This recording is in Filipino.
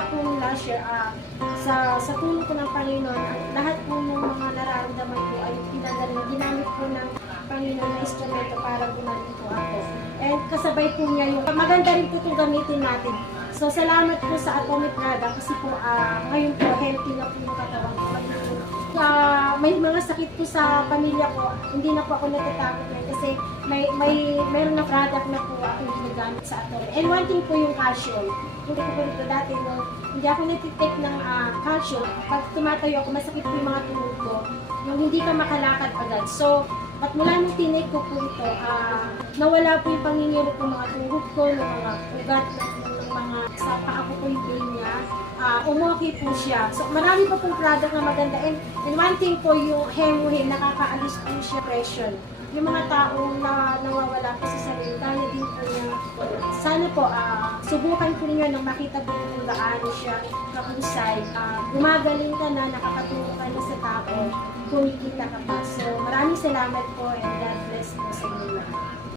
nga po last year, sa tulong po ng Panginoon, lahat po ng mga nararamdaman ko ay ginamit po ng Panginoon na instrumento para gumaling po ako. And kasabay po niya yung maganda rin po itong gamitin natin. So salamat po sa Atomic Prada kasi po ngayon po healthy na po yung katawan ko. May mga sakit po sa pamilya ko, hindi na po ako natatakot na kasi mayroon na product na po ako ginagamit sa Atomic. And one thing po yung calcium. Hindi ko po nito dati nung hindi ako nagtitake ng calcium. Pag tumatayo ako, masakit po yung mga tuhod ko. Yung hindi ka makalakad agad. So, at mula nung tinake ko po ito, nawala po yung pangingiro po mga tuhod ko, ng mga ugat, ng mga sa paa ko po yung pain niya. Umokay po siya. So, marami pa pong product na maganda. And one thing po yung hemuhin, nakakaalis po siya depression. Yung mga taong nawawala po sa sarili, kaya din po niya. Sana po, subukan po niyo nang makita po kung gaano siya kahusay. Gumagaling ka na, nakakatulong ka na sa tao, kumikita ka pa. So, maraming salamat po and God bless po sa inyo lahat.